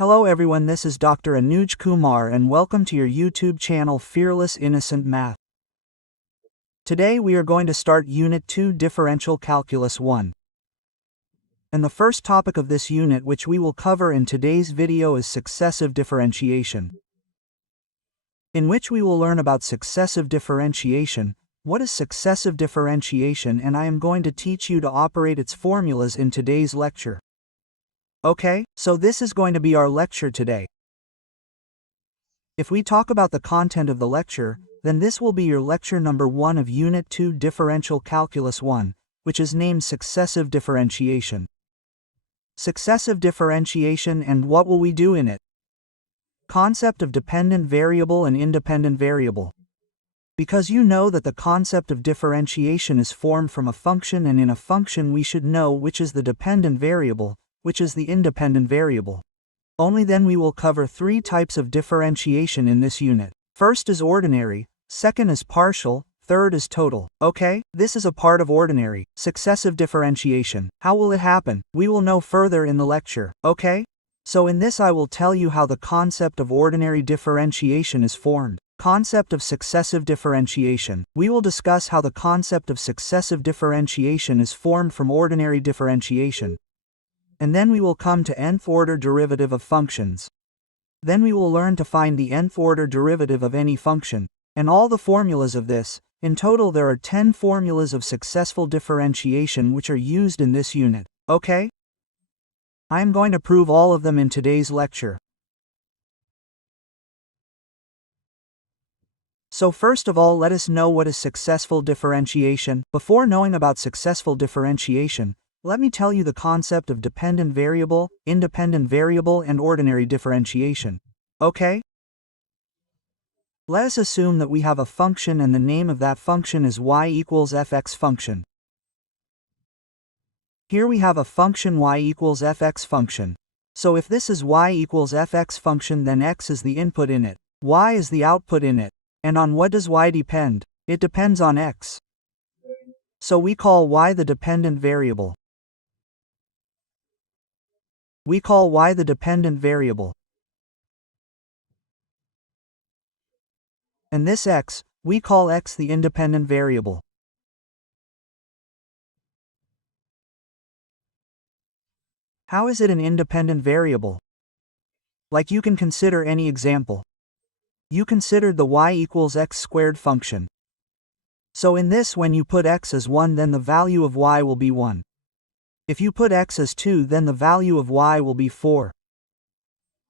Hello everyone, this is Dr. Anuj Kumar and welcome to your YouTube channel Fearless Innocent Math. Today we are going to start Unit 2 Differential Calculus 1. And the first topic of this unit which we will cover in today's video is successive differentiation, in which we will learn about successive differentiation. What is successive differentiation, and I am going to teach you to operate its formulas in today's lecture. Okay, so this is going to be our lecture today. If we talk about the content of the lecture, then this will be your lecture number 1 of Unit 2 Differential Calculus 1, which is named Successive Differentiation. Successive differentiation, and what will we do in it? Concept of dependent variable and independent variable. Because you know that the concept of differentiation is formed from a function, and in a function we should know which is the dependent variable, which is the independent variable. Only then we will cover 3 types of differentiation in this unit. First is ordinary, second is partial, third is total. Okay, this is a part of ordinary, successive differentiation. How will it happen? We will know further in the lecture. Okay? So in this I will tell you how the concept of ordinary differentiation is formed. Concept of successive differentiation. We will discuss how the concept of successive differentiation is formed from ordinary differentiation. And then we will come to nth order derivative of functions. Then we will learn to find the nth order derivative of any function, and all the formulas of this. In total there are 10 formulas of successful differentiation which are used in this unit. Okay? I am going to prove all of them in today's lecture. So first of all, let us know what is successful differentiation. Before knowing about successful differentiation, let me tell you the concept of dependent variable, independent variable, and ordinary differentiation. Okay? Let us assume that we have a function and the name of that function is y equals fx function. Here we have a function y equals fx function. So if this is y equals fx function, then x is the input in it, y is the output in it. And on what does y depend? It depends on x. So we call y the dependent variable. We call y the dependent variable. And this x, we call x the independent variable. How is it an independent variable? Like, you can consider any example. You considered the y equals x squared function. So in this, when you put x as 1, then the value of y will be 1. If you put x as 2, then the value of y will be 4.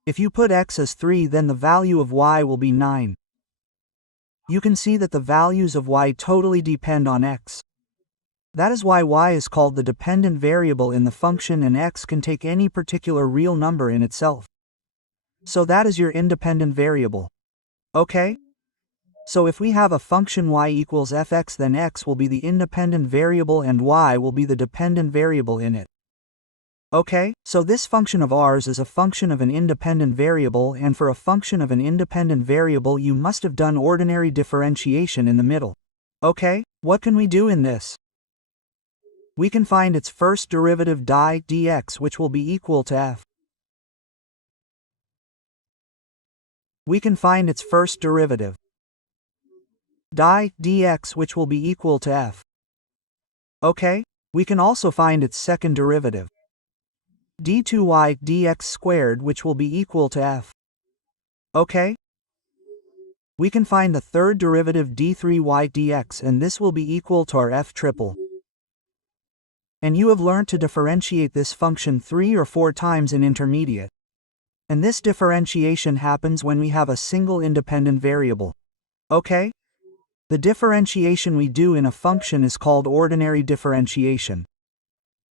If you put x as 3, then the value of y will be 9. You can see that the values of y totally depend on x. That is why y is called the dependent variable in the function, and x can take any particular real number in itself. So that is your independent variable. Okay? So if we have a function y equals fx, then x will be the independent variable and y will be the dependent variable in it. Okay, so this function of ours is a function of an independent variable, and for a function of an independent variable you must have done ordinary differentiation in the middle. Okay, what can we do in this? We can find its first derivative di dx, which will be equal to f. We can find its first derivative di dx, which will be equal to f. Okay, we can also find its second derivative d2y dx squared, which will be equal to f. Okay, we can find the third derivative d3y dx, and this will be equal to our f triple. And you have learned to differentiate this function 3 or 4 times in intermediate. And this differentiation happens when we have a single independent variable. Okay? The differentiation we do in a function is called ordinary differentiation.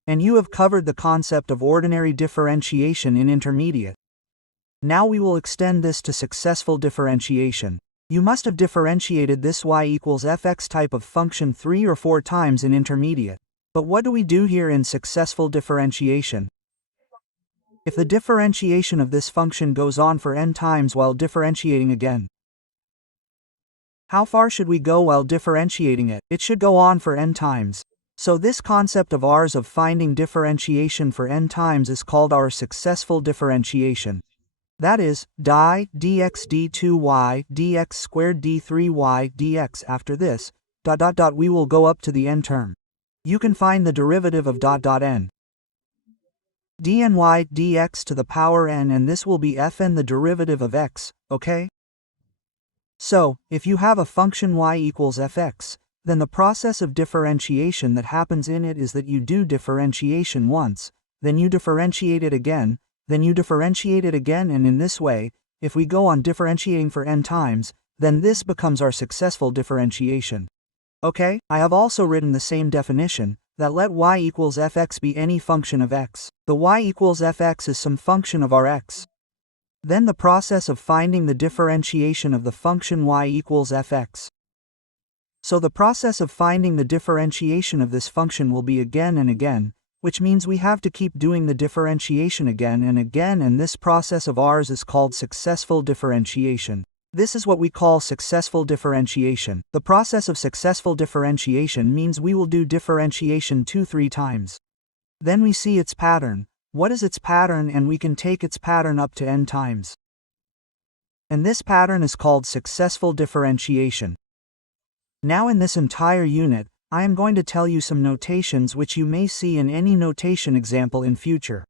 And you have covered the concept of ordinary differentiation in intermediate. Now we will extend this to successful differentiation. You must have differentiated this y equals fx type of function 3 or 4 times in intermediate. But what do we do here in successful differentiation? If the differentiation of this function goes on for n times while differentiating again, how far should we go while differentiating it? It should go on for n times. So this concept of ours of finding differentiation for n times is called our successful differentiation. That is, die dx d2y dx squared d3y dx. After this, we will go up to the n term. You can find the derivative of n. dny dx to the power n, and this will be fn, the derivative of x, okay? So, if you have a function y equals fx, then the process of differentiation that happens in it is that you do differentiation once, then you differentiate it again, then you differentiate it again, and in this way, if we go on differentiating for n times, then this becomes our successful differentiation. Okay, I have also written the same definition, that let y equals fx be any function of x. The y equals fx is some function of our x. Then the process of finding the differentiation of the function y equals fx. So the process of finding the differentiation of this function will be again and again, which means we have to keep doing the differentiation again and again, and this process of ours is called successful differentiation. This is what we call successful differentiation. The process of successful differentiation means we will do differentiation 2-3 times. Then we see its pattern. What is its pattern? And we can take its pattern up to n times. And this pattern is called successful differentiation. Now in this entire unit, I am going to tell you some notations which you may see in any notation example in future.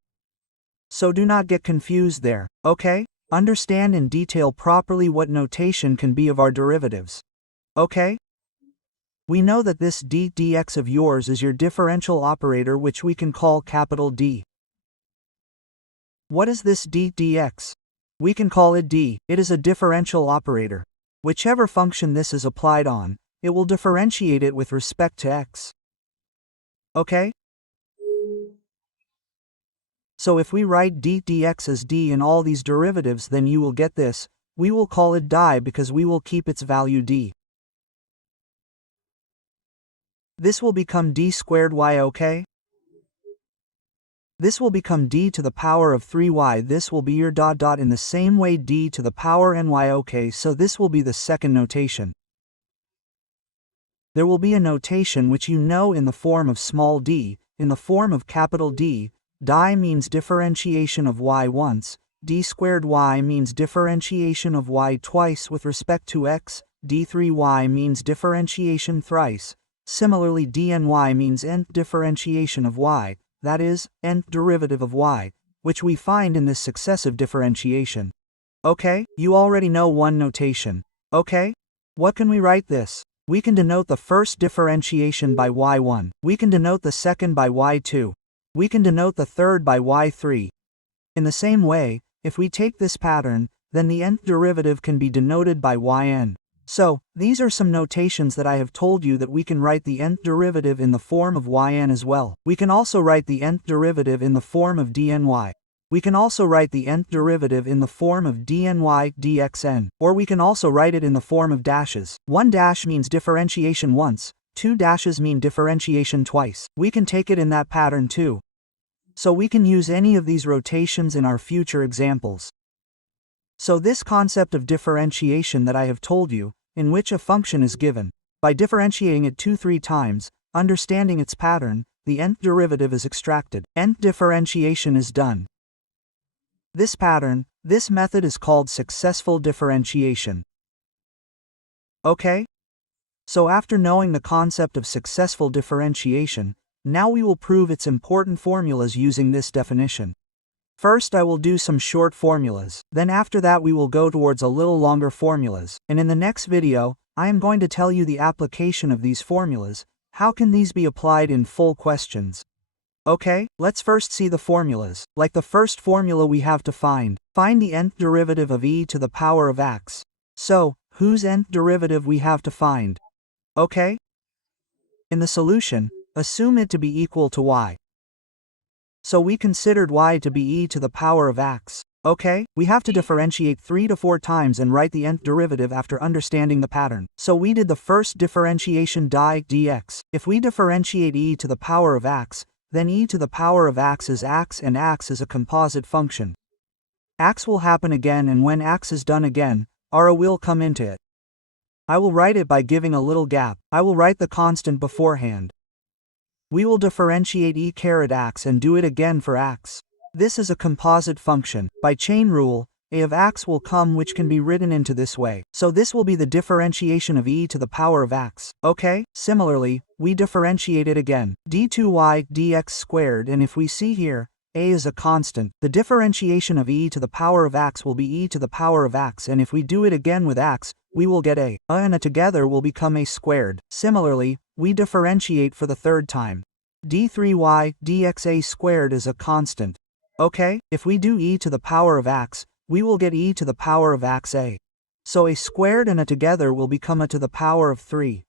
So do not get confused there, okay? Understand in detail properly what notation can be of our derivatives. Okay? We know that this dx of yours is your differential operator, which we can call capital D. What is this dx? We can call it d. It is a differential operator. Whichever function this is applied on, it will differentiate it with respect to x. Okay? So if we write dx as d in all these derivatives, then you will get this. We will call it die because we will keep its value d. This will become d squared y, okay? This will become d to the power of 3y. This will be your in the same way d to the power ny, okay? So this will be the second notation. There will be a notation which you know in the form of small d, in the form of capital D. Die means differentiation of y once, d squared y means differentiation of y twice with respect to x, d3y means differentiation thrice. Similarly, dny means nth differentiation of y, that is, nth derivative of y, which we find in this successive differentiation. Okay, you already know one notation. Okay? What can we write this? We can denote the first differentiation by y1. We can denote the second by y2. We can denote the third by y3. In the same way, if we take this pattern, then the nth derivative can be denoted by yn. So, these are some notations that I have told you that we can write the nth derivative in the form of yn as well. We can also write the nth derivative in the form of dny. We can also write the nth derivative in the form of dny dxn, or we can also write it in the form of dashes. One dash means differentiation once, two dashes mean differentiation twice. We can take it in that pattern too. So we can use any of these rotations in our future examples. So this concept of differentiation that I have told you, in which a function is given, by differentiating it 2-3 times, understanding its pattern, the nth derivative is extracted. Nth differentiation is done. This pattern, this method is called successful differentiation. Okay? So after knowing the concept of successful differentiation, now we will prove its important formulas using this definition. First I will do some short formulas, then after that we will go towards a little longer formulas, and in the next video, I am going to tell you the application of these formulas. How can these be applied in full questions? Okay, let's first see the formulas. Like the first formula we have to find the nth derivative of e to the power of x. So, whose nth derivative we have to find? Okay? In the solution, assume it to be equal to y. So we considered y to be e to the power of x. Okay, we have to differentiate 3 to 4 times and write the nth derivative after understanding the pattern. So we did the first differentiation dx. If we differentiate e to the power of x, then e to the power of x is x, and x is a composite function. X will happen again, and when x is done again, r will come into it. I will write it by giving a little gap. I will write the constant beforehand. We will differentiate e caret x and do it again for x. This is a composite function. By chain rule, a of x will come, which can be written into this way. So this will be the differentiation of e to the power of x. Okay? Similarly, we differentiate it again. d2y dx squared, and if we see here, a is a constant. The differentiation of e to the power of x will be e to the power of x, and if we do it again with x, we will get a and a together will become a squared. Similarly, we differentiate for the third time. d3y dxa squared is a constant. Okay? If we do e to the power of x, we will get e to the power of xa. So a squared and a together will become a to the power of 3.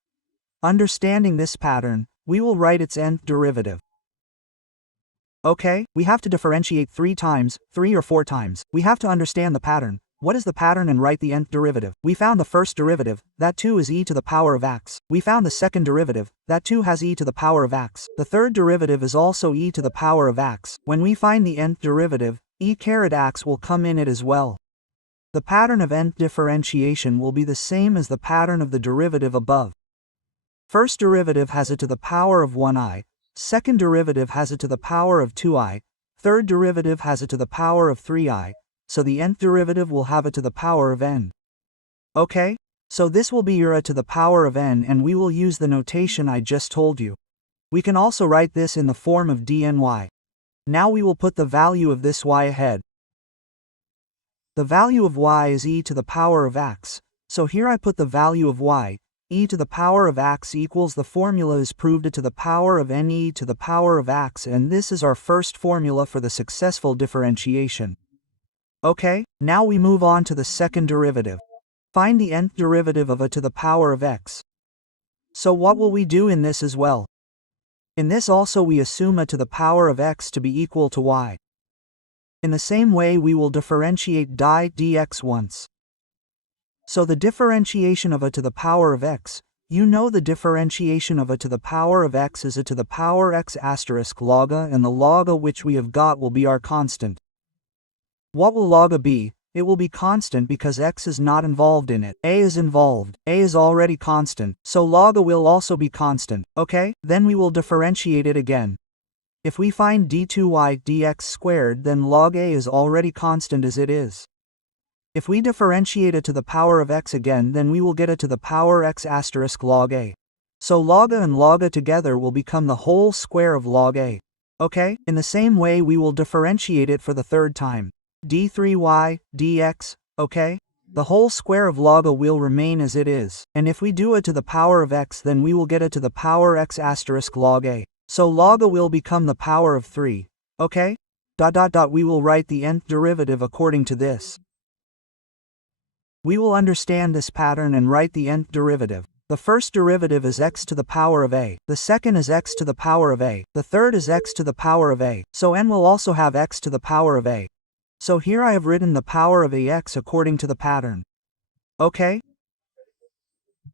Understanding this pattern, we will write its nth derivative. Okay, we have to differentiate 3 times, 3 or 4 times. We have to understand the pattern. What is the pattern and write the nth derivative? We found the first derivative, that too is e to the power of x. We found the second derivative, that too has e to the power of x. The third derivative is also e to the power of x. When we find the nth derivative, e caret x will come in it as well. The pattern of nth differentiation will be the same as the pattern of the derivative above. First derivative has it to the power of 1i, second derivative has it to the power of 2i, third derivative has it to the power of 3i, so the nth derivative will have it to the power of n. Okay? So this will be your a to the power of n, and we will use the notation I just told you. We can also write this in the form of dny. Now we will put the value of this y ahead. The value of y is e to the power of x, so here I put the value of y, e to the power of x equals the formula is proved a to the power of n e to the power of x, and this is our first formula for the successful differentiation. Okay, now we move on to the second derivative. Find the nth derivative of a to the power of x. So what will we do in this as well? In this also we assume a to the power of x to be equal to y. In the same way we will differentiate dx once. So the differentiation of a to the power of x, you know the differentiation of a to the power of x is a to the power x asterisk log a, and the log a which we have got will be our constant. What will log a be? It will be constant because x is not involved in it. A is involved. A is already constant, so log a will also be constant. Okay? Then we will differentiate it again. If we find d2y dx squared, then log a is already constant as it is. If we differentiate it to the power of x again, then we will get it to the power x asterisk log a. So log a and log a together will become the whole square of log a. Okay? In the same way we will differentiate it for the third time. d3y dx, okay? The whole square of log a will remain as it is, and if we do it to the power of x, then we will get it to the power x asterisk log a. So log a will become the power of 3, okay? We will write the nth derivative according to this. We will understand this pattern and write the nth derivative. The first derivative is x to the power of a, the second is x to the power of a, the third is x to the power of a, so n will also have x to the power of a. So here I have written the power of ax according to the pattern. Okay?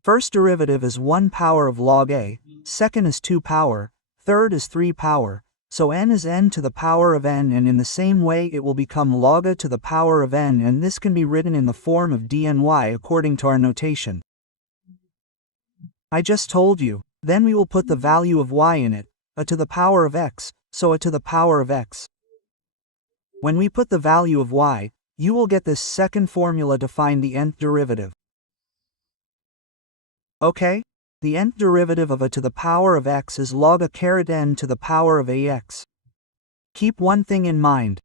First derivative is 1 power of log a, second is 2 power, third is 3 power, so n is n to the power of n, and in the same way it will become log a to the power of n, and this can be written in the form of dny according to our notation. I just told you. Then we will put the value of y in it, a to the power of x, so a to the power of x. When we put the value of y, you will get this second formula to find the nth derivative. Okay? The nth derivative of a to the power of x is log a caret n to the power of ax. Keep one thing in mind.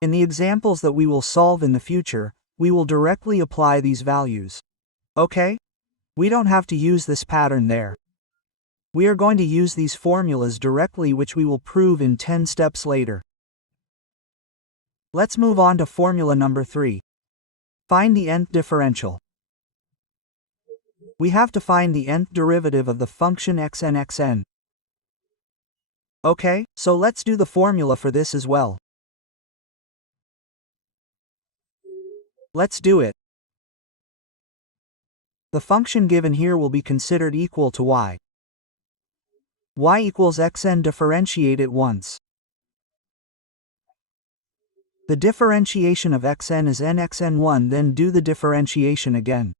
In the examples that we will solve in the future, we will directly apply these values. Okay? We don't have to use this pattern there. We are going to use these formulas directly, which we will prove in 10 steps later. Let's move on to formula number 3. Find the nth differential. We have to find the nth derivative of the function xn. Okay, so let's do the formula for this as well. Let's do it. The function given here will be considered equal to y. Y equals xn, differentiate it once. The differentiation of xn is nxn1, then do the differentiation again.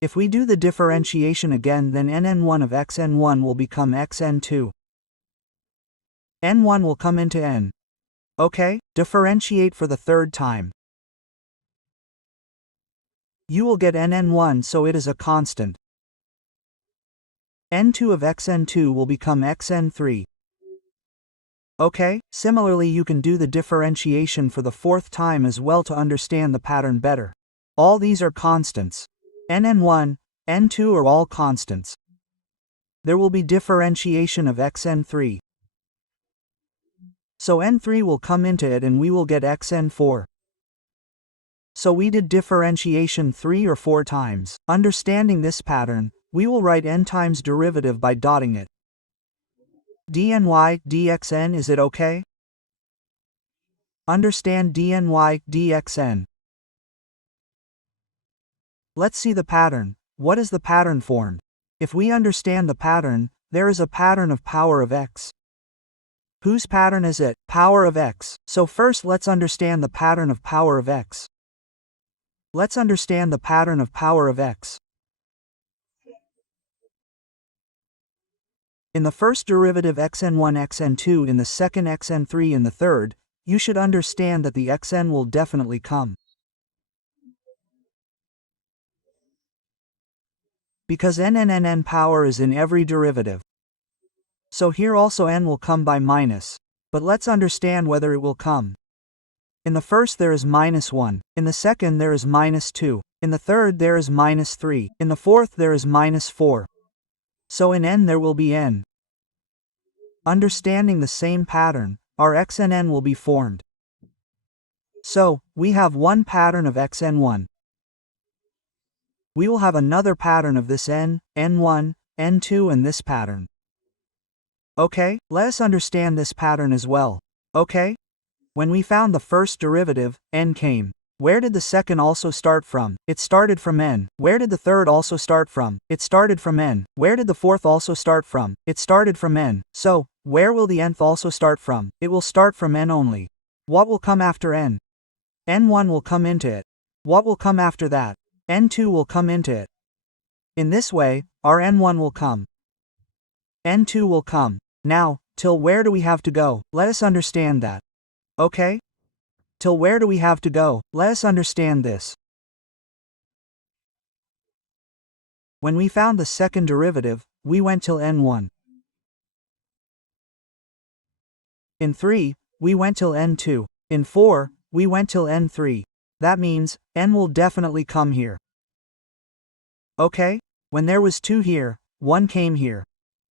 If we do the differentiation again, then nn1 of xn1 will become xn2. n1 will come into n. Okay, differentiate for the third time. You will get nn1, so it is a constant. n2 of xn2 will become xn3. Okay, similarly you can do the differentiation for the fourth time as well to understand the pattern better. All these are constants. nn1, n2 are all constants. There will be differentiation of xn3. So n3 will come into it and we will get xn4. So we did differentiation 3 or 4 times. Understanding this pattern, we will write n times derivative by dotting it. dny dxn, is it okay? Understand dny dxn. Let's see the pattern. What is the pattern formed? If we understand the pattern, there is a pattern of power of x. Whose pattern is it? Power of x. So first let's understand the pattern of power of x. Let's understand the pattern of power of x. In the first derivative xn1 xn2, in the second xn3, in the third, you should understand that the xn will definitely come. Because n power is in every derivative. So here also n will come by minus. But let's understand whether it will come. In the first there is -1, in the second there is -2, in the third there is -3, in the fourth there is -4. So in n there will be n. Understanding the same pattern, our xn will be formed. So, we have one pattern of xn1. We will have another pattern of this n, n1, n2, and this pattern. Okay, let us understand this pattern as well. Okay? When we found the first derivative, n came. Where did the second also start from? It started from n. Where did the third also start from? It started from n. Where did the fourth also start from? It started from n. So, where will the nth also start from? It will start from n only. What will come after n? n1 will come into it. What will come after that? n2 will come into it. In this way, our n1 will come. n2 will come. Now, till where do we have to go? Let us understand that. Okay? Till where do we have to go? Let us understand this. When we found the second derivative, we went till n1. In 3, we went till n2. In 4, we went till n3. That means, n will definitely come here. Okay? When there was 2 here, 1 came here.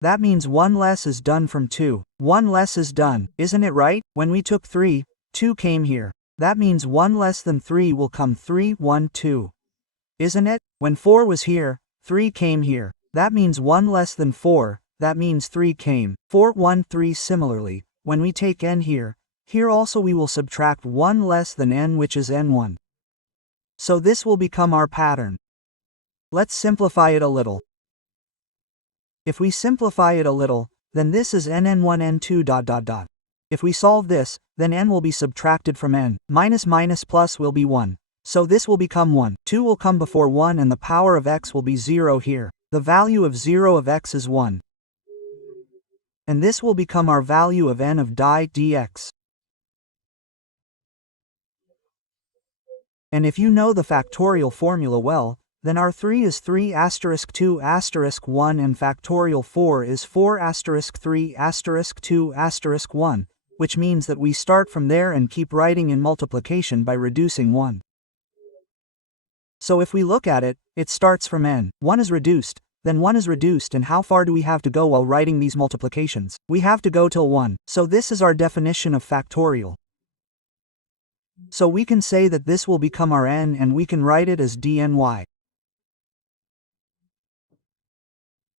That means 1 less is done from 2. 1 less is done, isn't it right? When we took 3, 2 came here. That means 1 less than 3 will come 3, 1, 2. Isn't it? When 4 was here, 3 came here. That means 1 less than 4, that means 3 came. 4, 1, 3. Similarly, when we take n here, here also we will subtract 1 less than n, which is n1. So this will become our pattern. Let's simplify it a little. If we simplify it a little, then this is nn1 n2 ... If we solve this, then n will be subtracted from n. Minus minus plus will be 1. So this will become 1. 2 will come before 1 and the power of x will be 0 here. The value of 0 of x is 1. And this will become our value of n of die dx. And if you know the factorial formula well, then our 3 is 3 asterisk 2 asterisk 1 and factorial 4 is 4 asterisk 3 asterisk 2 asterisk 1, which means that we start from there and keep writing in multiplication by reducing 1. So if we look at it, it starts from n. 1 is reduced, then 1 is reduced, and how far do we have to go while writing these multiplications? We have to go till 1. So this is our definition of factorial. So we can say that this will become our n and we can write it as dny.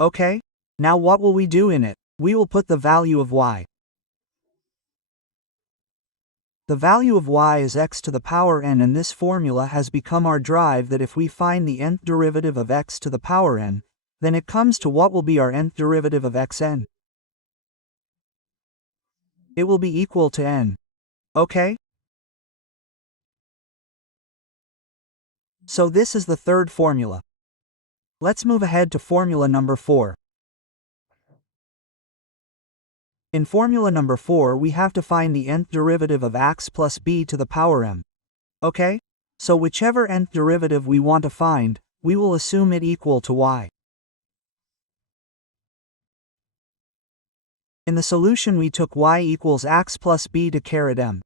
Okay? Now what will we do in it? We will put the value of y. The value of y is x to the power n, and this formula has become our drive that if we find the nth derivative of x to the power n, then it comes to what will be our nth derivative of xn. It will be equal to n. Okay? So this is the third formula. Let's move ahead to formula number 4. In formula number 4 we have to find the nth derivative of x plus b to the power m. Okay? So whichever nth derivative we want to find, we will assume it equal to y. In the solution we took y equals x plus b to caret m.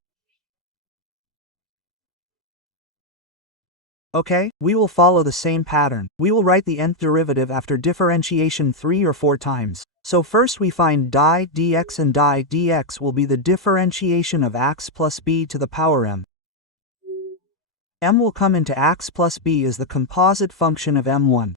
Okay, we will follow the same pattern. We will write the nth derivative after differentiation 3 or 4 times. So first we find di dx, and di dx will be the differentiation of x plus b to the power m. M will come into x plus b as the composite function of m1.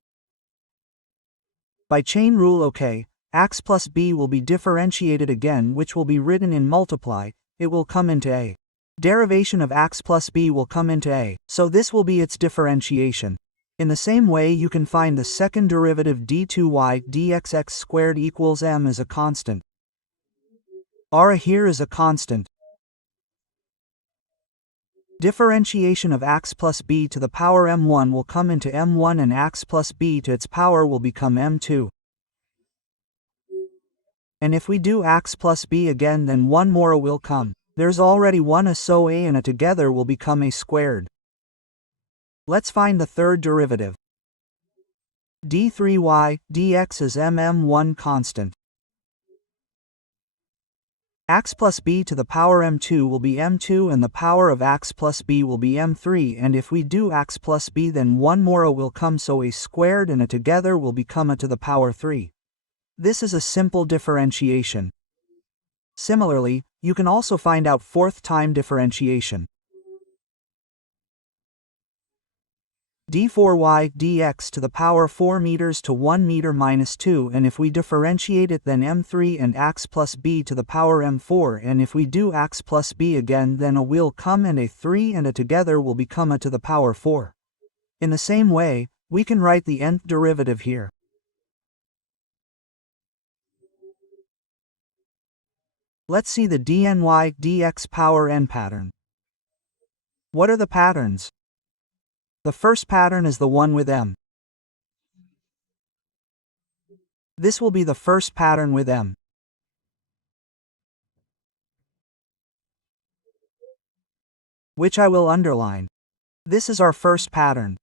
By chain rule, okay, x plus b will be differentiated again, which will be written in multiply. It will come into a. Derivation of x plus b will come into a, so this will be its differentiation. In the same way you can find the second derivative d2y dxx squared equals m as a constant. R here is a constant. Differentiation of x plus b to the power m1 will come into m1, and x plus b to its power will become m2. And if we do x plus b again, then one more will come. There's already one, so a and a together will become a squared. Let's find the third derivative. d3y dx is mm1 constant. X plus b to the power m2 will be m2, and the power of x plus b will be m3, and if we do x plus b then one more a will come, so a squared and a together will become a to the power 3. This is a simple differentiation. Similarly, you can also find out fourth time differentiation. d4y dx to the power 4 meters to 1 meter minus 2, and if we differentiate it then m3 and x plus b to the power m4, and if we do x plus b again then a will come, and a 3 and a together will become a to the power 4. In the same way, we can write the nth derivative here. Let's see the dny dx power n pattern. What are the patterns? The first pattern is the one with m. This will be the first pattern with m. Which I will underline. This is our first pattern.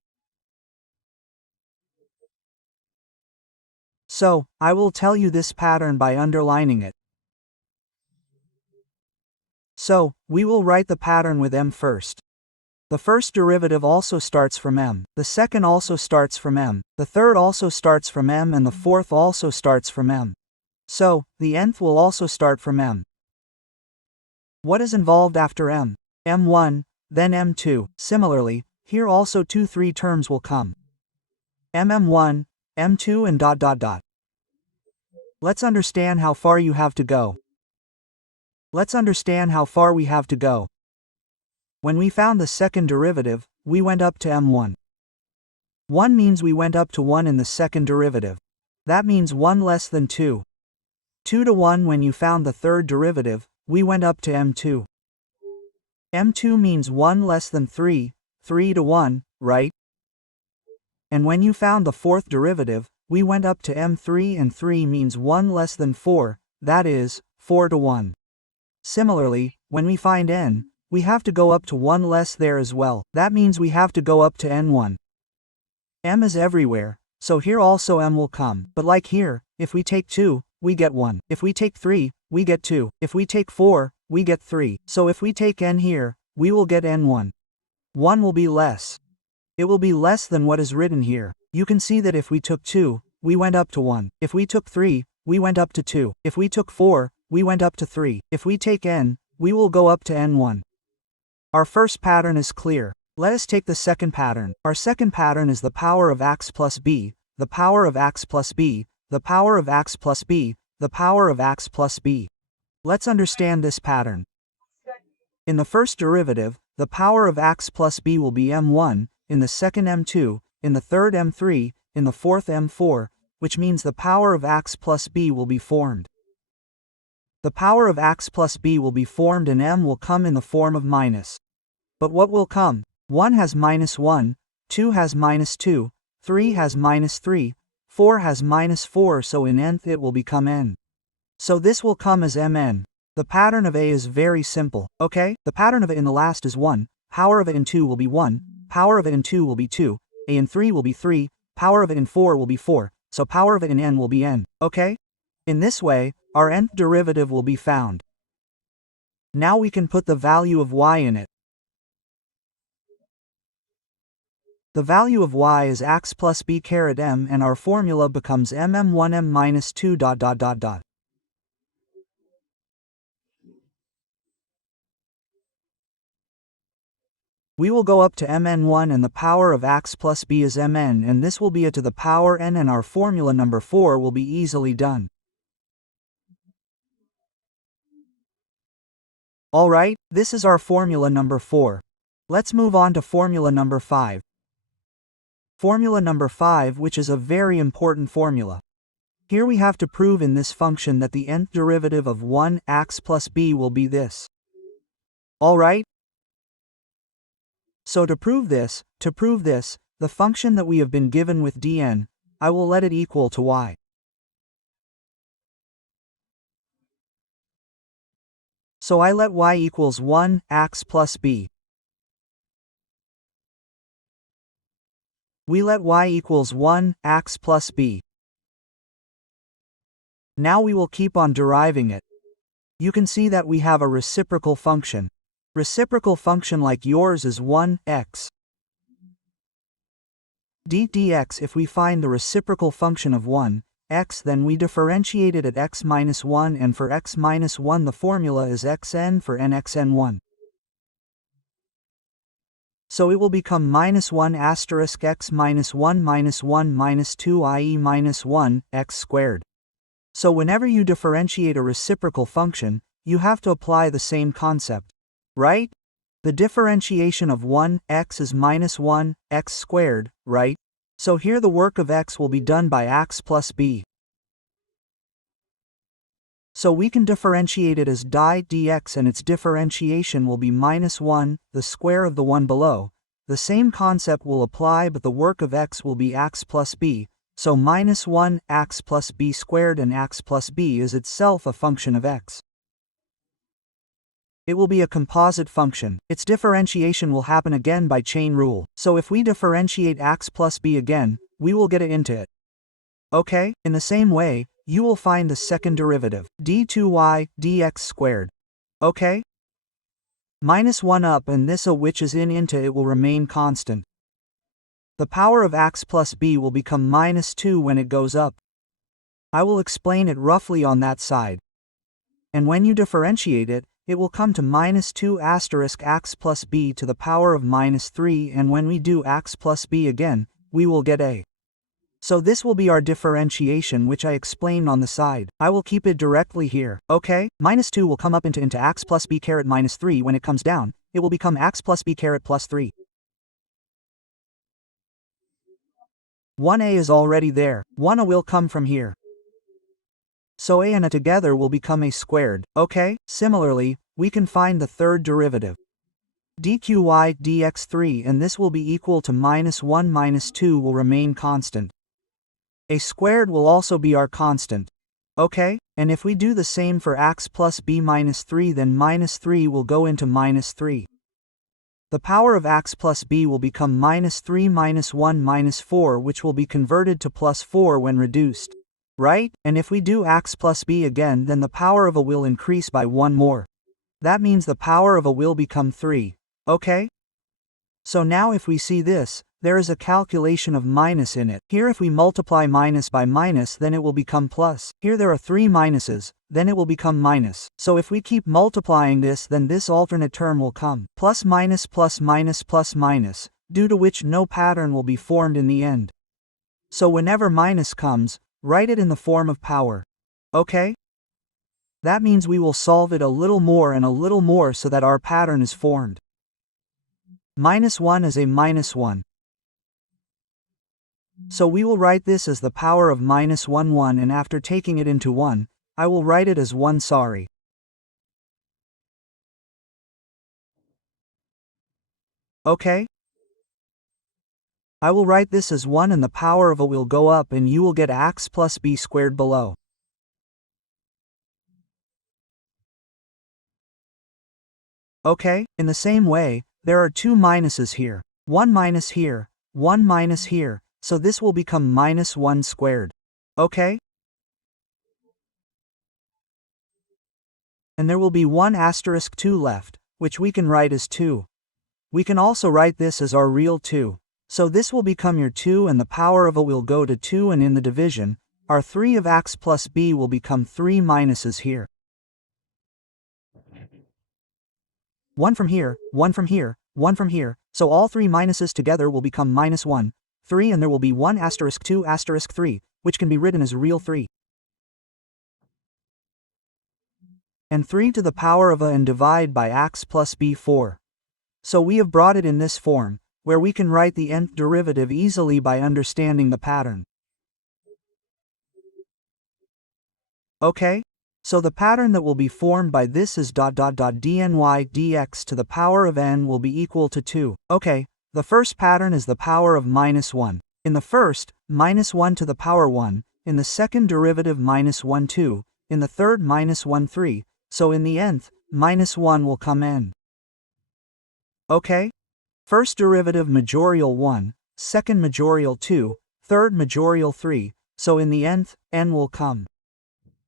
So, I will tell you this pattern by underlining it. So, we will write the pattern with m first. The first derivative also starts from m, the second also starts from m, the third also starts from m, and the fourth also starts from m. So, the nth will also start from m. What is involved after m? m1, then m2. Similarly, here also 2-3 terms will come. mm1, m2 and ... Let's understand how far you have to go. Let's understand how far we have to go. When we found the second derivative, we went up to m1. 1 means we went up to 1 in the second derivative. That means 1 less than 2. 2 to 1 when you found the third derivative, we went up to m2. m2 means 1 less than 3, 3 to 1, right? And when you found the fourth derivative, we went up to m3, and 3 means 1 less than 4, that is, 4 to 1. Similarly, when we find n, we have to go up to 1 less there as well. That means we have to go up to n1. M is everywhere, so here also m will come. But like here, if we take 2, we get 1. If we take 3, we get 2. If we take 4, we get 3. So if we take n here, we will get n1. 1 will be less. It will be less than what is written here. You can see that if we took 2, we went up to 1. If we took 3, we went up to 2. If we took 4, we went up to 3. If we take n, we will go up to n1. Our first pattern is clear. Let us take the second pattern. Our second pattern is the power of x plus b, the power of x plus b, the power of x plus b, the power of x plus b. Let's understand this pattern. In the first derivative, the power of x plus b will be m1, in the second m2, in the third m3, in the fourth m4, which means the power of x plus b will be formed. The power of x plus b will be formed, and m will come in the form of minus. But what will come? 1 has -1, 2 has -2, 3 has -3, 4 has -4, so in nth it will become n. So this will come as mn. The pattern of a is very simple, okay? The pattern of a in the last is 1, power of a in 2 will be 1, power of a in 2 will be 2, a in 3 will be 3, power of a in 4 will be 4, so power of a in n will be n, okay? In this way, our nth derivative will be found. Now we can put the value of y in it. The value of y is x plus b caret m, and our formula becomes mm1m minus 2 dot dot dot dot. We will go up to mn1 and the power of x plus b is mn, and this will be a to the power n, and our formula number 4 will be easily done. Alright, this is our formula number 4. Let's move on to formula number 5. Formula number 5, which is a very important formula. Here we have to prove in this function that the nth derivative of 1 x plus b will be this. Alright? So to prove this, the function that we have been given with dn, I will let it equal to y. So I let y equals 1 x plus b. We let y equals 1 x plus b. Now we will keep on deriving it. You can see that we have a reciprocal function. Reciprocal function like yours is 1 x. dx. If we find the reciprocal function of 1 x, then we differentiate it at x minus 1, and for x minus 1 the formula is xn for nxn1. So it will become minus 1 asterisk x minus 1 minus 2, i.e. minus 1 x squared. So whenever you differentiate a reciprocal function, you have to apply the same concept, right? The differentiation of 1 x is minus 1 x squared, right? So here the work of x will be done by x plus b. So we can differentiate it as dx, and its differentiation will be minus 1, the square of the one below. The same concept will apply, but the work of x will be x plus b, so minus 1 x plus b squared, and x plus b is itself a function of x. It will be a composite function. Its differentiation will happen again by chain rule. So if we differentiate x plus b again, we will get it into it. Okay? In the same way, you will find the second derivative, d2y dx squared. Okay? Minus 1 up, and this a which is in into it will remain constant. The power of x plus b will become minus 2 when it goes up. I will explain it roughly on that side. And when you differentiate it, it will come to minus 2 asterisk x plus b to the power of minus 3, and when we do x plus b again, we will get a. So this will be our differentiation, which I explained on the side. I will keep it directly here, okay? Minus 2 will come up into x plus b caret minus 3. When it comes down, it will become x plus b caret plus 3. 1a is already there. 1a will come from here. So a and a together will become a squared, okay? Similarly, we can find the third derivative, dqy dx3, and this will be equal to minus 1 minus 2 will remain constant. A squared will also be our constant. Okay? And if we do the same for x plus b minus 3, then minus 3 will go into minus 3. The power of x plus b will become minus 3 minus 1 minus 4, which will be converted to plus 4 when reduced. Right? And if we do x plus b again, then the power of a will increase by 1 more. That means the power of a will become 3. Okay? So now if we see this, there is a calculation of minus in it. Here if we multiply minus by minus, then it will become plus. Here there are 3 minuses, then it will become minus. So if we keep multiplying this, then this alternate term will come plus minus plus minus plus minus, due to which no pattern will be formed in the end. So whenever minus comes, write it in the form of power. Okay? That means we will solve it a little more and a little more so that our pattern is formed. Minus 1 is a minus 1. So we will write this as the power of minus 1 1, and after taking it into 1, I will write it as 1 sorry. Okay? I will write this as 1 and the power of a will go up, and you will get x plus b squared below. Okay, in the same way, there are two minuses here. One minus here, one minus here, so this will become minus 1 squared. Okay? And there will be 1 asterisk 2 left, which we can write as 2. We can also write this as our real 2. So this will become your 2 and the power of a will go to 2, and in the division, our 3 of x plus b will become 3 minuses here. 1 from here, 1 from here, 1 from here, so all 3 minuses together will become minus 1, 3, and there will be 1 asterisk 2 asterisk 3, which can be written as real 3. And 3 to the power of a and divide by x plus b 4. So we have brought it in this form, where we can write the nth derivative easily by understanding the pattern. Okay? So the pattern that will be formed by this is dny dx to the power of n will be equal to 2. Okay, the first pattern is the power of minus 1. In the first, minus 1 to the power 1, in the second derivative minus 1 2, in the third minus 1 3, so in the nth, minus 1 will come n. Okay? First derivative majorial 1, second majorial 2, third majorial 3, so in the nth, n will come.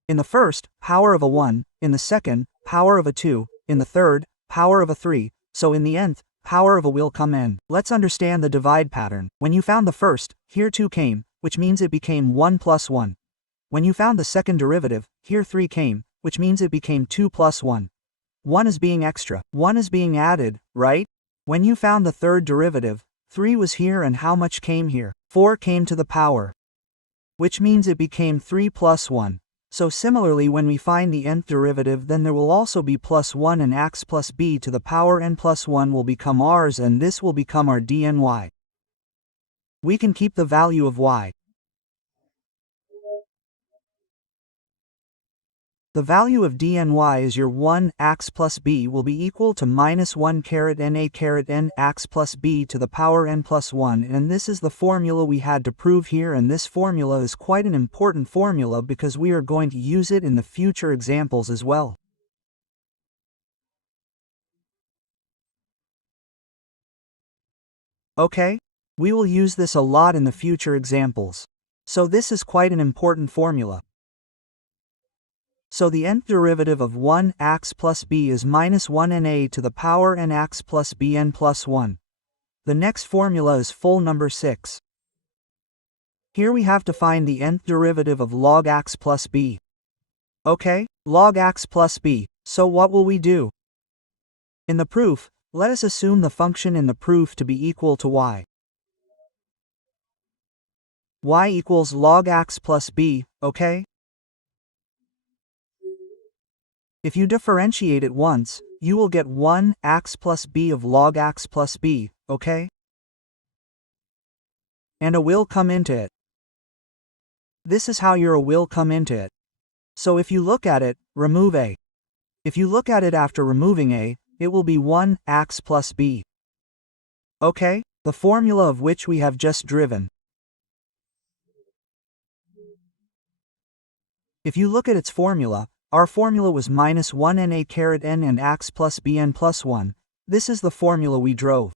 In the first, power of a 1, in the second, power of a 2, in the third, power of a 3, so in the nth, power of a will come n. Let's understand the divide pattern. When you found the first, here 2 came, which means it became 1 plus 1. When you found the second derivative, here 3 came, which means it became 2 plus 1. 1 is being extra, 1 is being added, right? When you found the third derivative, 3 was here and how much came here? 4 came to the power, which means it became 3 plus 1. So similarly, when we find the nth derivative, then there will also be plus 1 and x plus b to the power n plus 1 will become ours, and this will become our dny. We can keep the value of y. The value of dny is your 1 x plus b will be equal to minus 1 caret na caret n x plus b to the power n plus 1, and this is the formula we had to prove here, and this formula is quite an important formula because we are going to use it in the future examples as well. Okay? We will use this a lot in the future examples. So this is quite an important formula. So the nth derivative of 1 x plus b is minus 1 na to the power n x plus b n plus 1. The next formula is full number 6. Here we have to find the nth derivative of log x plus b. Okay, log x plus b, so what will we do? In the proof, let us assume the function in the proof to be equal to y. Y equals log x plus b, okay? If you differentiate it once, you will get 1 x plus b of log x plus b, okay? And a will come into it. This is how your a will come into it. So if you look at it, remove a. If you look at it after removing a, it will be 1 x plus b. Okay, the formula of which we have just driven. If you look at its formula, our formula was minus 1 na caret n and x plus bn plus 1. This is the formula we drove.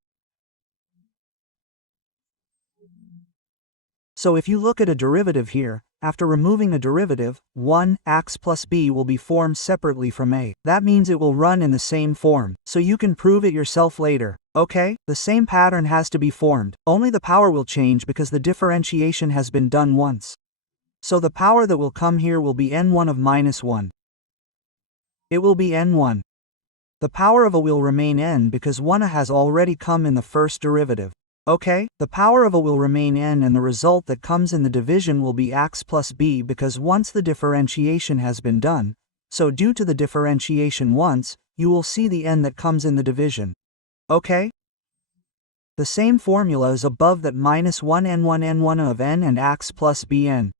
So if you look at a derivative here, after removing a derivative, 1 x plus b will be formed separately from a. That means it will run in the same form, so you can prove it yourself later. Okay, the same pattern has to be formed, only the power will change because the differentiation has been done once. So the power that will come here will be n1 of minus 1. It will be n1. The power of a will remain n because 1 has already come in the first derivative. Okay, the power of a will remain n, and the result that comes in the division will be x plus b because once the differentiation has been done, so due to the differentiation once, you will see the n that comes in the division. Okay? The same formula is above, that minus 1 n1 n1 of n and x plus bn.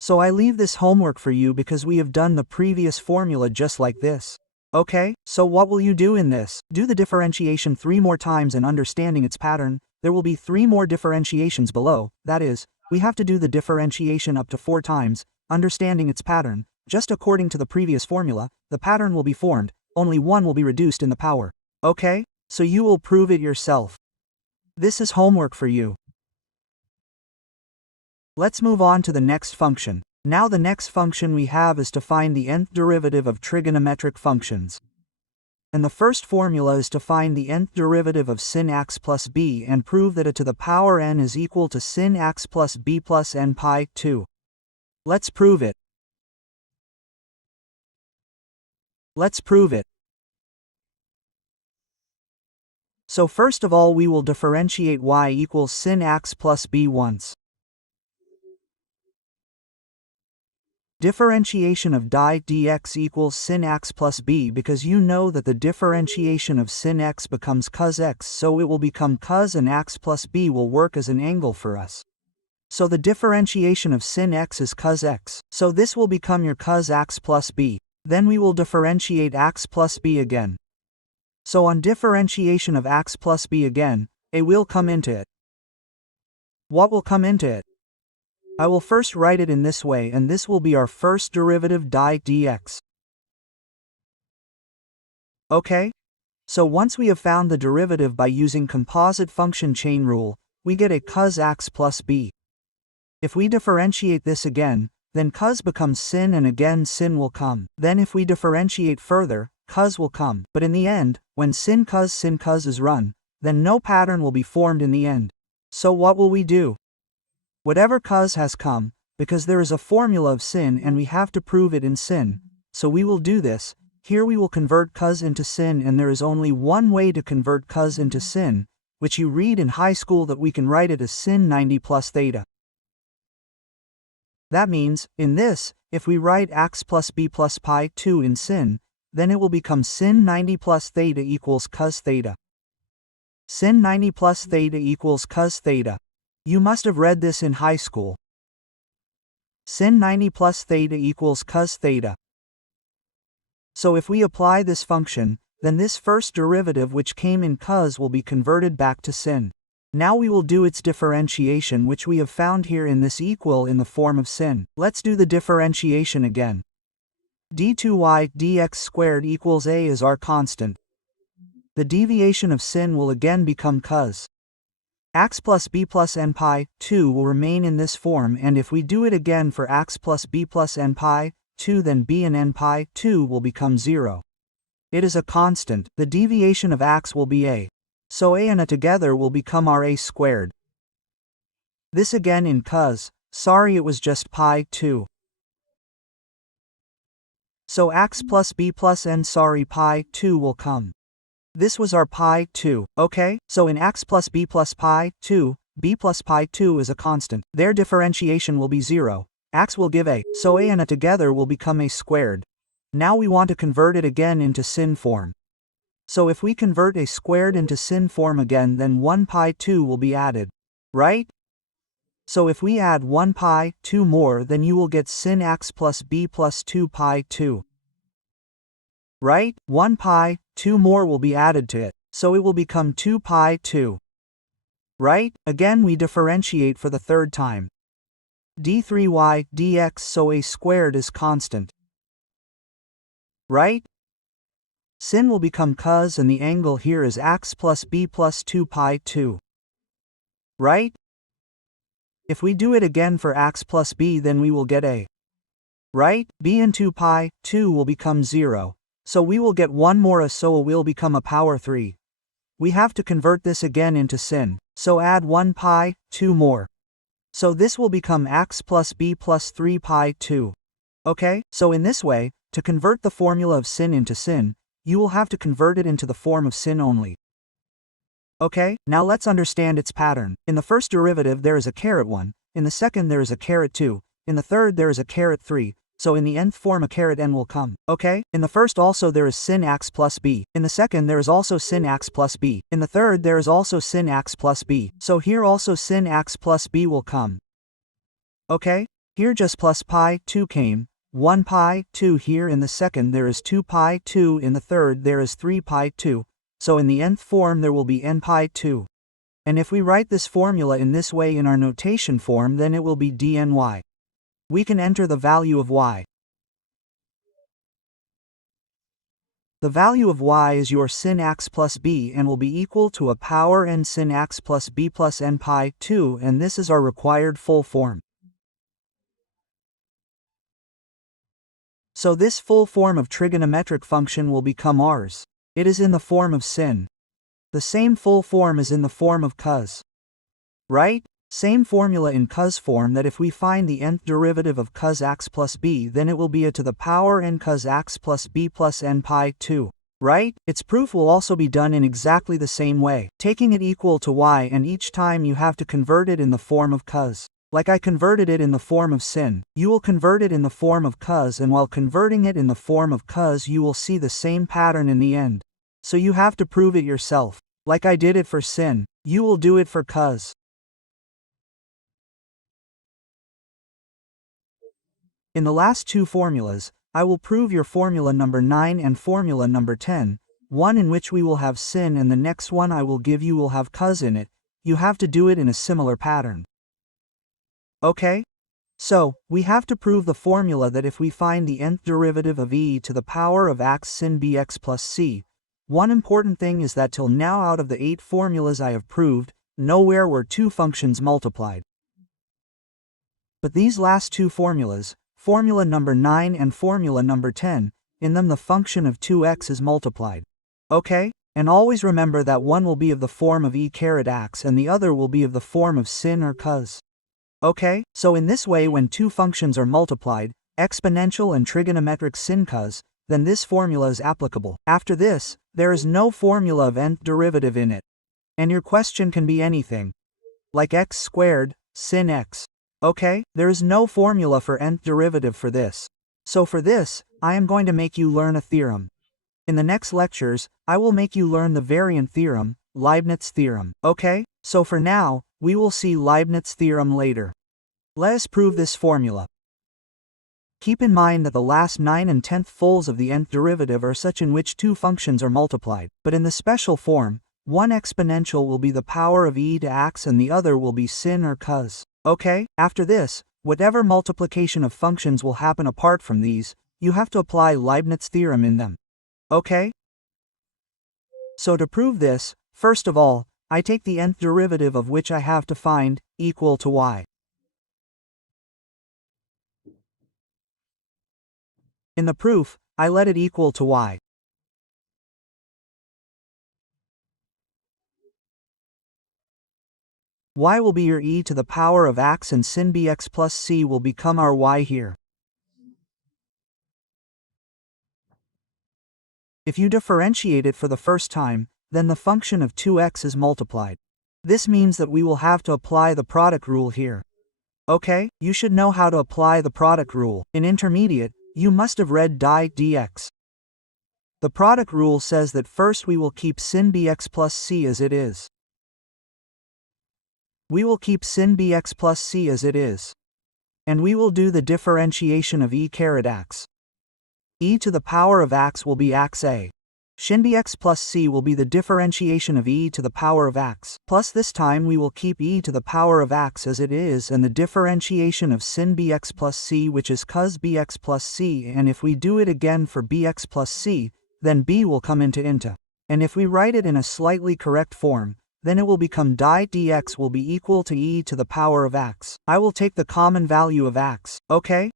So I leave this homework for you because we have done the previous formula just like this. Okay, so what will you do in this? Do the differentiation 3 more times and understanding its pattern. There will be 3 more differentiations below, that is, we have to do the differentiation up to 4 times, understanding its pattern. Just according to the previous formula, the pattern will be formed, only 1 will be reduced in the power. Okay? So you will prove it yourself. This is homework for you. Let's move on to the next function. Now the next function we have is to find the nth derivative of trigonometric functions. And the first formula is to find the nth derivative of sin x plus b and prove that a to the power n is equal to sin x plus b plus n pi 2. Let's prove it. Let's prove it. So first of all we will differentiate y equals sin x plus b once. Differentiation of di dx equals sin x plus b, because you know that the differentiation of sin x becomes cos x, so it will become cos, and x plus b will work as an angle for us. So the differentiation of sin x is cos x, so this will become your cos x plus b. Then we will differentiate x plus b again. So on differentiation of x plus b again, a will come into it. What will come into it? I will first write it in this way, and this will be our first derivative di dx. Okay? So once we have found the derivative by using composite function chain rule, we get a cos x plus b. If we differentiate this again, then cos becomes sin, and again sin will come. Then if we differentiate further, cos will come. But in the end, when sin cos is run, then no pattern will be formed in the end. So what will we do? Whatever cos has come, because there is a formula of sin and we have to prove it in sin, so we will do this. Here we will convert cos into sin, and there is only one way to convert cos into sin, which you read in high school, that we can write it as sin 90 plus theta. That means, in this, if we write x plus b plus pi 2 in sin, then it will become sin 90 plus theta equals cos theta. Sin 90 plus theta equals cos theta. You must have read this in high school. Sin 90 plus theta equals cos theta. So if we apply this function, then this first derivative which came in cos will be converted back to sin. Now we will do its differentiation, which we have found here in this equal in the form of sin. Let's do the differentiation again. d2y dx squared equals a is our constant. The deviation of sin will again become cos. X plus b plus n pi 2 will remain in this form, and if we do it again for x plus b plus n pi 2, then b and n pi 2 will become 0. It is a constant. The deviation of x will be a. So a and a together will become our a squared. This again in cos. Sorry, it was just pi 2. So x plus b plus n pi 2 will come. This was our pi 2, okay? So in x plus b plus pi 2, b plus pi 2 is a constant. Their differentiation will be 0. X will give a, so a and a together will become a squared. Now we want to convert it again into sin form. So if we convert a squared into sin form again, then 1 pi 2 will be added. Right? So if we add 1 pi 2 more, then you will get sin x plus b plus 2 pi 2. Right? 1 pi 2 more will be added to it, so it will become 2 pi 2. Right? Again we differentiate for the third time. d3y dx, so a squared is constant. Right? Sin will become cos, and the angle here is x plus b plus 2 pi 2. Right? If we do it again for x plus b, then we will get a. Right? b and 2 pi 2 will become 0. So we will get one more a, so a will become a power 3. We have to convert this again into sin, so add 1 pi 2 more. So this will become x plus b plus 3 pi 2. Okay, so in this way, to convert the formula of sin into sin, you will have to convert it into the form of sin only. Okay, now let's understand its pattern. In the first derivative there is a caret 1, in the second there is a caret 2, in the third there is a caret 3, so in the nth form a caret n will come. Okay, in the first also there is sin x plus b, in the second there is also sin x plus b, in the third there is also sin x plus b, so here also sin x plus b will come. Okay, here just plus pi 2 came, 1 pi 2 here, in the second there is 2 pi 2, in the third there is 3 pi 2, so in the nth form there will be n pi 2. And if we write this formula in this way in our notation form, then it will be dny. We can enter the value of y. The value of y is your sin x plus b and will be equal to a power n sin x plus b plus n pi 2, and this is our required full form. So this full form of trigonometric function will become ours. It is in the form of sin. The same full form is in the form of cos. Right? Same formula in cos form, that if we find the nth derivative of cos x plus b, then it will be a to the power n cos x plus b plus n pi 2. Right? Its proof will also be done in exactly the same way, taking it equal to y, and each time you have to convert it in the form of cos. Like I converted it in the form of sin, you will convert it in the form of cos, and while converting it in the form of cos you will see the same pattern in the end. So you have to prove it yourself. Like I did it for sin, you will do it for cos. In the last two formulas, I will prove your formula number 9 and formula number 10, one in which we will have sin and the next one I will give you will have cos in it. You have to do it in a similar pattern. Okay? So, we have to prove the formula that if we find the nth derivative of e to the power of x sin bx plus c, one important thing is that till now out of the 8 formulas I have proved, nowhere were two functions multiplied. But these last two formulas, formula number 9 and formula number 10, in them the function of 2x is multiplied. Okay? And always remember that one will be of the form of e caret x and the other will be of the form of sin or cos. Okay? So in this way, when two functions are multiplied, exponential and trigonometric sin cos, then this formula is applicable. After this, there is no formula of nth derivative in it. And your question can be anything. Like x squared, sin x. Okay, there is no formula for nth derivative for this. So for this, I am going to make you learn a theorem. In the next lectures, I will make you learn the variant theorem, Leibniz theorem. Okay, so for now, we will see Leibniz theorem later. Let us prove this formula. Keep in mind that the last 9 and 10th fulls of the nth derivative are such in which two functions are multiplied, but in the special form, one exponential will be the power of e to x and the other will be sin or cos. Okay, after this, whatever multiplication of functions will happen apart from these, you have to apply Leibniz theorem in them. Okay? So to prove this, first of all, I take the nth derivative of which I have to find, equal to y. In the proof, I let it equal to y. Y will be your e to the power of x and sin bx plus c will become our y here. If you differentiate it for the first time, then the function of 2x is multiplied. This means that we will have to apply the product rule here. Okay, you should know how to apply the product rule. In intermediate, you must have read di dx. The product rule says that first we will keep sin bx plus c as it is. We will keep sin bx plus c as it is. And we will do the differentiation of e caret x. E to the power of x will be xa. Sin bx plus c will be the differentiation of e to the power of x. Plus this time we will keep e to the power of x as it is and the differentiation of sin bx plus c, which is cos bx plus c, and if we do it again for bx plus c, then b will come into. And if we write it in a slightly correct form, then it will become di dx will be equal to e to the power of x. I will take the common value of x, okay?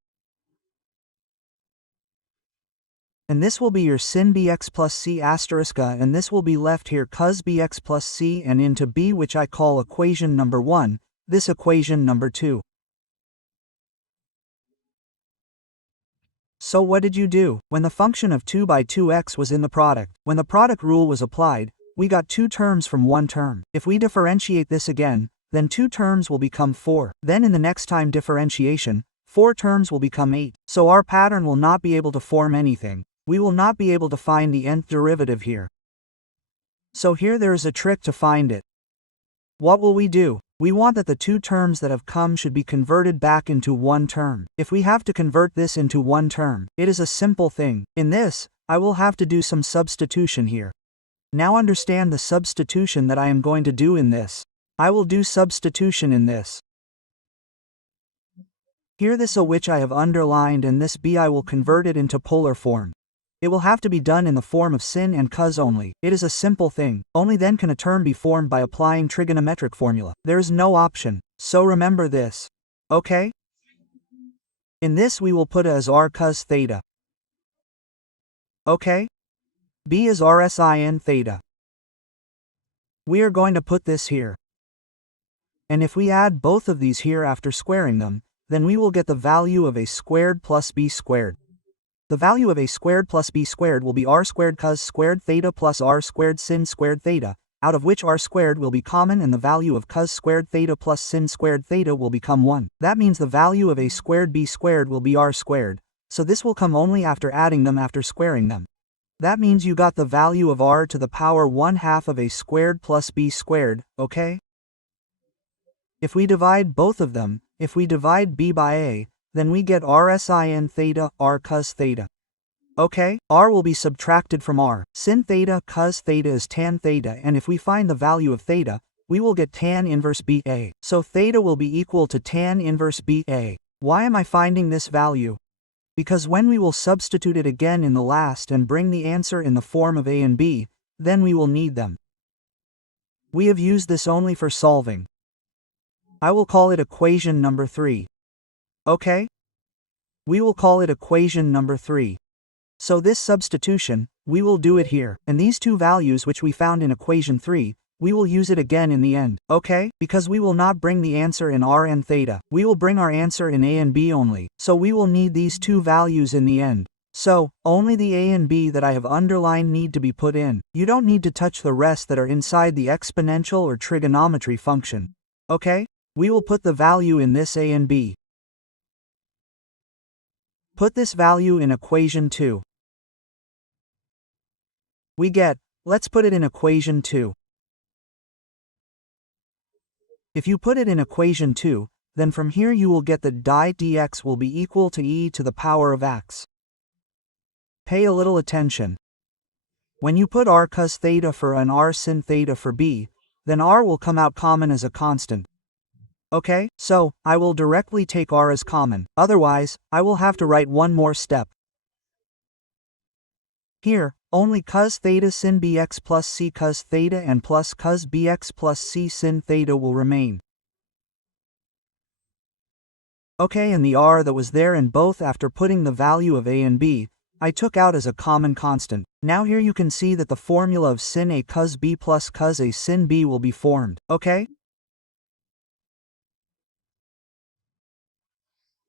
And this will be your sin bx plus c asterisk a, and this will be left here cos bx plus c and into b, which I call equation number 1, this equation number 2. So what did you do? When the function of 2 by 2x was in the product, when the product rule was applied, we got two terms from one term. If we differentiate this again, then two terms will become 4. Then in the next time differentiation, 4 terms will become 8. So our pattern will not be able to form anything. We will not be able to find the nth derivative here. So here there is a trick to find it. What will we do? We want that the two terms that have come should be converted back into one term. If we have to convert this into one term, it is a simple thing. In this, I will have to do some substitution here. Now understand the substitution that I am going to do in this. I will do substitution in this. Here this a which I have underlined and this b I will convert it into polar form. It will have to be done in the form of sin and cos only. It is a simple thing. Only then can a term be formed by applying trigonometric formula. There is no option. So remember this. Okay? In this we will put A as r cos theta. Okay? B is r sin theta. We are going to put this here. And if we add both of these here after squaring them, then we will get the value of A squared plus B squared. The value of A squared plus B squared will be r squared cos squared theta plus r squared sin squared theta, out of which r squared will be common and the value of cos squared theta plus sin squared theta will become 1. That means the value of A squared B squared will be r squared, so this will come only after adding them after squaring them. That means you got the value of r to the power 1/2 of A squared plus B squared, okay? If we divide both of them, if we divide B by A, then we get r sin theta, r cos theta. Okay, r will be subtracted from r. Sin theta cos theta is tan theta, and if we find the value of theta, we will get tan inverse BA. So theta will be equal to tan inverse BA. Why am I finding this value? Because when we will substitute it again in the last and bring the answer in the form of A and B, then we will need them. We have used this only for solving. I will call it equation number 3. Okay? We will call it equation number 3. So this substitution, we will do it here, and these two values which we found in equation 3, we will use it again in the end, okay? Because we will not bring the answer in r and theta, we will bring our answer in A and B only, so we will need these two values in the end. So, only the A and B that I have underlined need to be put in. You don't need to touch the rest that are inside the exponential or trigonometry function. Okay? We will put the value in this A and B. Put this value in equation 2. We get, let's put it in equation 2. If you put it in equation 2, then from here you will get that di dx will be equal to e to the power of x. Pay a little attention. When you put r cos theta for A and r sin theta for B, then r will come out common as a constant. Okay, so, I will directly take r as common, otherwise, I will have to write one more step. Here, only cos theta sin bx plus c cos theta and plus cos bx plus c sin theta will remain. Okay, and the r that was there in both after putting the value of A and B, I took out as a common constant. Now here you can see that the formula of sin A cos B plus cos A sin B will be formed, okay?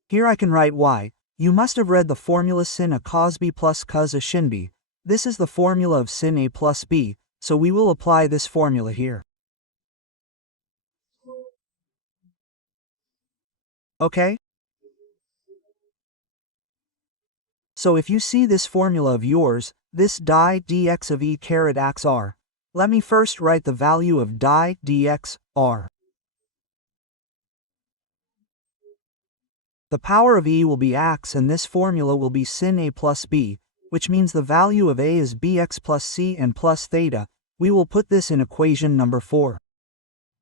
Here I can write y. You must have read the formula sin A cos B plus cos A shin B. This is the formula of sin A plus B, so we will apply this formula here. Okay? So if you see this formula of yours, this di dx of e caret x r, let me first write the value of di dx r. The power of e will be x and this formula will be sin A plus B, which means the value of A is bx plus c and plus theta. We will put this in equation number 4.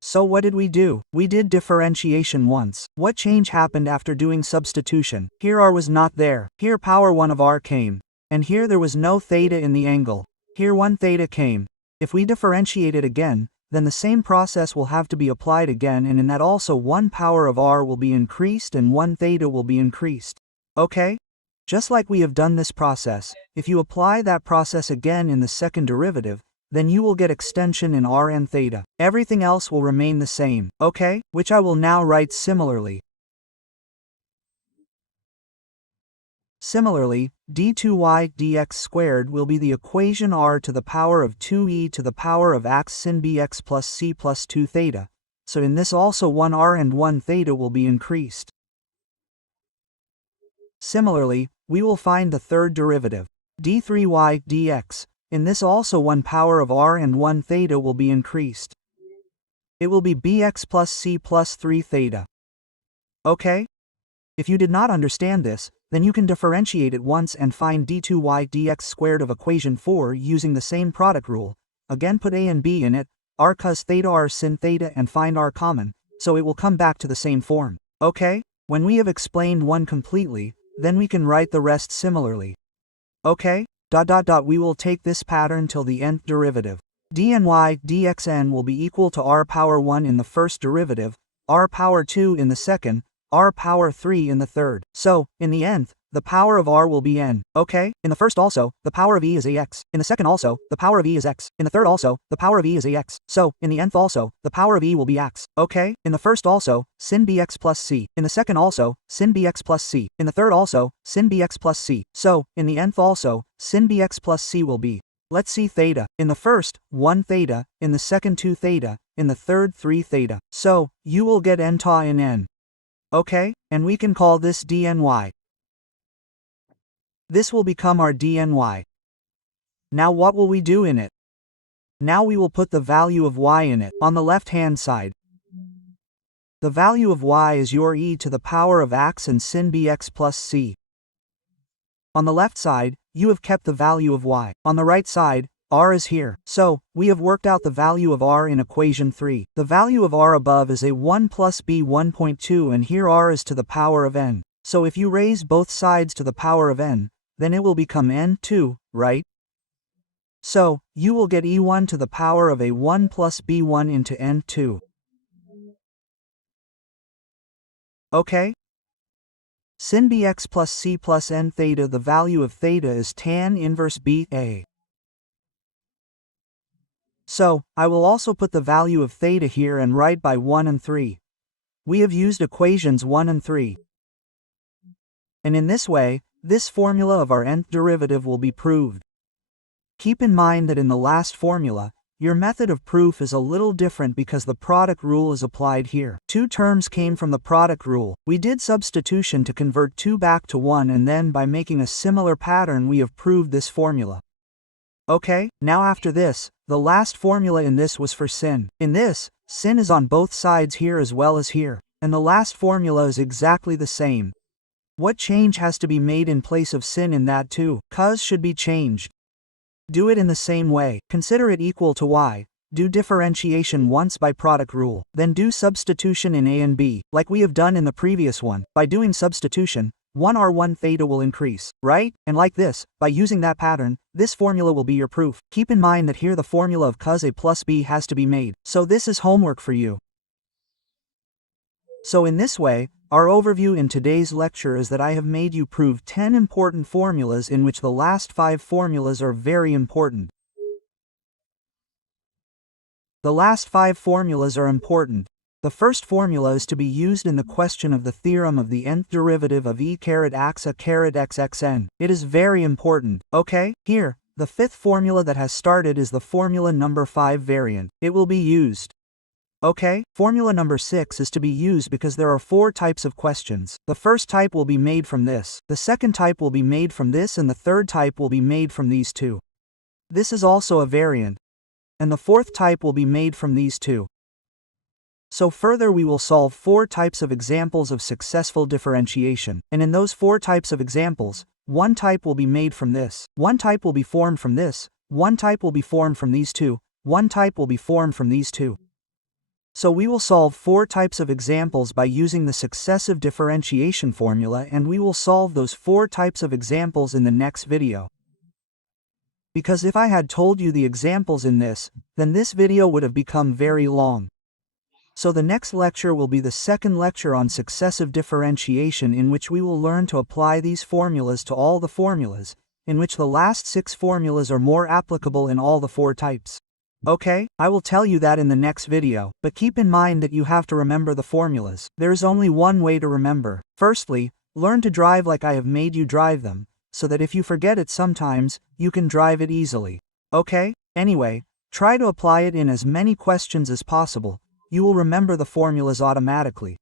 So what did we do? We did differentiation once. What change happened after doing substitution? Here r was not there. Here power 1 of r came. And here there was no theta in the angle. Here 1 theta came. If we differentiate it again, then the same process will have to be applied again, and in that also 1 power of r will be increased and 1 theta will be increased. Okay? Just like we have done this process, if you apply that process again in the second derivative, then you will get extension in r and theta. Everything else will remain the same, okay? Which I will now write similarly. Similarly, d2y dx squared will be the equation r to the power of 2e to the power of x sin bx plus c plus 2 theta. So in this also 1 r and 1 theta will be increased. Similarly, we will find the third derivative, d3y dx. In this also 1 power of r and 1 theta will be increased. It will be bx plus c plus 3 theta. Okay? If you did not understand this, then you can differentiate it once and find d2y dx squared of equation 4 using the same product rule. Again put A and B in it, r cos theta r sin theta and find r common, so it will come back to the same form. Okay? When we have explained one completely, then we can write the rest similarly. Okay? We will take this pattern till the nth derivative. dny dxn will be equal to r power 1 in the first derivative, r power 2 in the second, r power 3 in the third. So, in the nth, the power of r will be n, okay? In the first also, the power of e is ax. In the second also, the power of e is x. In the third also, the power of e is ax. So, in the nth also, the power of e will be x, okay? In the first also, sin bx plus c. In the second also, sin bx plus c. In the third also, sin bx plus c. So, in the nth also, sin bx plus c will be. Let's see theta. In the first, 1 theta. In the second, 2 theta. In the third, 3 theta. So, you will get n ta in n. Okay? And we can call this dny. This will become our dny. Now what will we do in it? Now we will put the value of y in it, on the left-hand side. The value of y is your e to the power of ax and sin bx plus c. On the left side, you have kept the value of y. On the right side, r is here. So, we have worked out the value of r in equation 3. The value of r above is a 1 plus b 1.2 and here r is to the power of n. So if you raise both sides to the power of n, then it will become n2, right? So, you will get e1 to the power of a 1 plus b1 into n2. Okay? Sin bx plus c plus n theta, the value of theta is tan inverse ba. So, I will also put the value of theta here and write by 1 and 3. We have used equations 1 and 3. And in this way, this formula of our nth derivative will be proved. Keep in mind that in the last formula, your method of proof is a little different because the product rule is applied here. 2 terms came from the product rule. We did substitution to convert 2 back to 1 and then by making a similar pattern we have proved this formula. Okay, now after this, the last formula in this was for sin. In this, sin is on both sides here as well as here, and the last formula is exactly the same. What change has to be made in place of sin in that too? Cos should be changed. Do it in the same way. Consider it equal to y. Do differentiation once by product rule. Then do substitution in a and b, like we have done in the previous one. By doing substitution, 1r1 theta will increase, right? And like this, by using that pattern, this formula will be your proof. Keep in mind that here the formula of cos a plus b has to be made. So this is homework for you. So in this way, our overview in today's lecture is that I have made you prove 10 important formulas in which the last 5 formulas are very important. The last 5 formulas are important. The first formula is to be used in the question of the theorem of the nth derivative of e caret axa caret xxn. It is very important, okay? Here, the 5th formula that has started is the formula number 5 variant. It will be used. Okay, formula number 6 is to be used because there are 4 types of questions. The first type will be made from this, the second type will be made from this and the third type will be made from these 2. This is also a variant. And the 4th type will be made from these 2. So further we will solve 4 types of examples of successful differentiation. And in those 4 types of examples, 1 type will be made from this, 1 type will be formed from this, 1 type will be formed from these 2, 1 type will be formed from these 2. So we will solve 4 types of examples by using the successive differentiation formula and we will solve those 4 types of examples in the next video. Because if I had told you the examples in this, then this video would have become very long. So the next lecture will be the second lecture on successive differentiation in which we will learn to apply these formulas to all the formulas, in which the last 6 formulas are more applicable in all the 4 types. Okay, I will tell you that in the next video, but keep in mind that you have to remember the formulas. There is only one way to remember. Firstly, learn to drive like I have made you drive them, so that if you forget it sometimes, you can drive it easily. Okay? Anyway, try to apply it in as many questions as possible. You will remember the formulas automatically.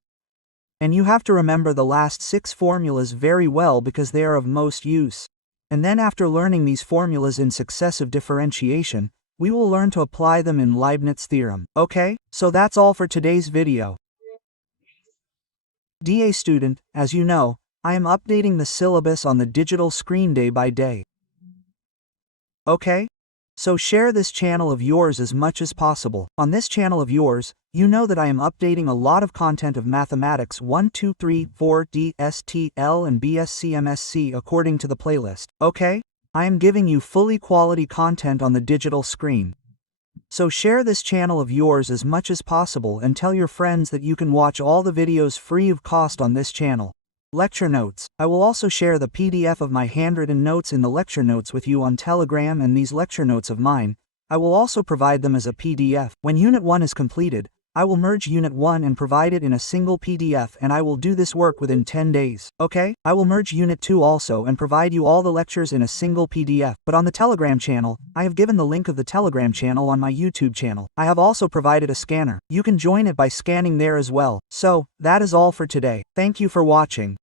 And you have to remember the last 6 formulas very well because they are of most use. And then after learning these formulas in successive differentiation, we will learn to apply them in Leibniz theorem. Okay, so that's all for today's video. DA student, as you know, I am updating the syllabus on the digital screen day by day. Okay? So share this channel of yours as much as possible. On this channel of yours, you know that I am updating a lot of content of Mathematics 1, 2, 3, 4, D, ST, L and BSc MSc according to the playlist. Okay? I am giving you fully quality content on the digital screen. So share this channel of yours as much as possible and tell your friends that you can watch all the videos free of cost on this channel. Lecture notes. I will also share the PDF of my handwritten notes in the lecture notes with you on Telegram, and these lecture notes of mine, I will also provide them as a PDF. When Unit 1 is completed, I will merge Unit 1 and provide it in a single PDF, and I will do this work within 10 days, okay? I will merge Unit 2 also and provide you all the lectures in a single PDF, but on the Telegram channel, I have given the link of the Telegram channel on my YouTube channel. I have also provided a scanner. You can join it by scanning there as well. So, that is all for today. Thank you for watching.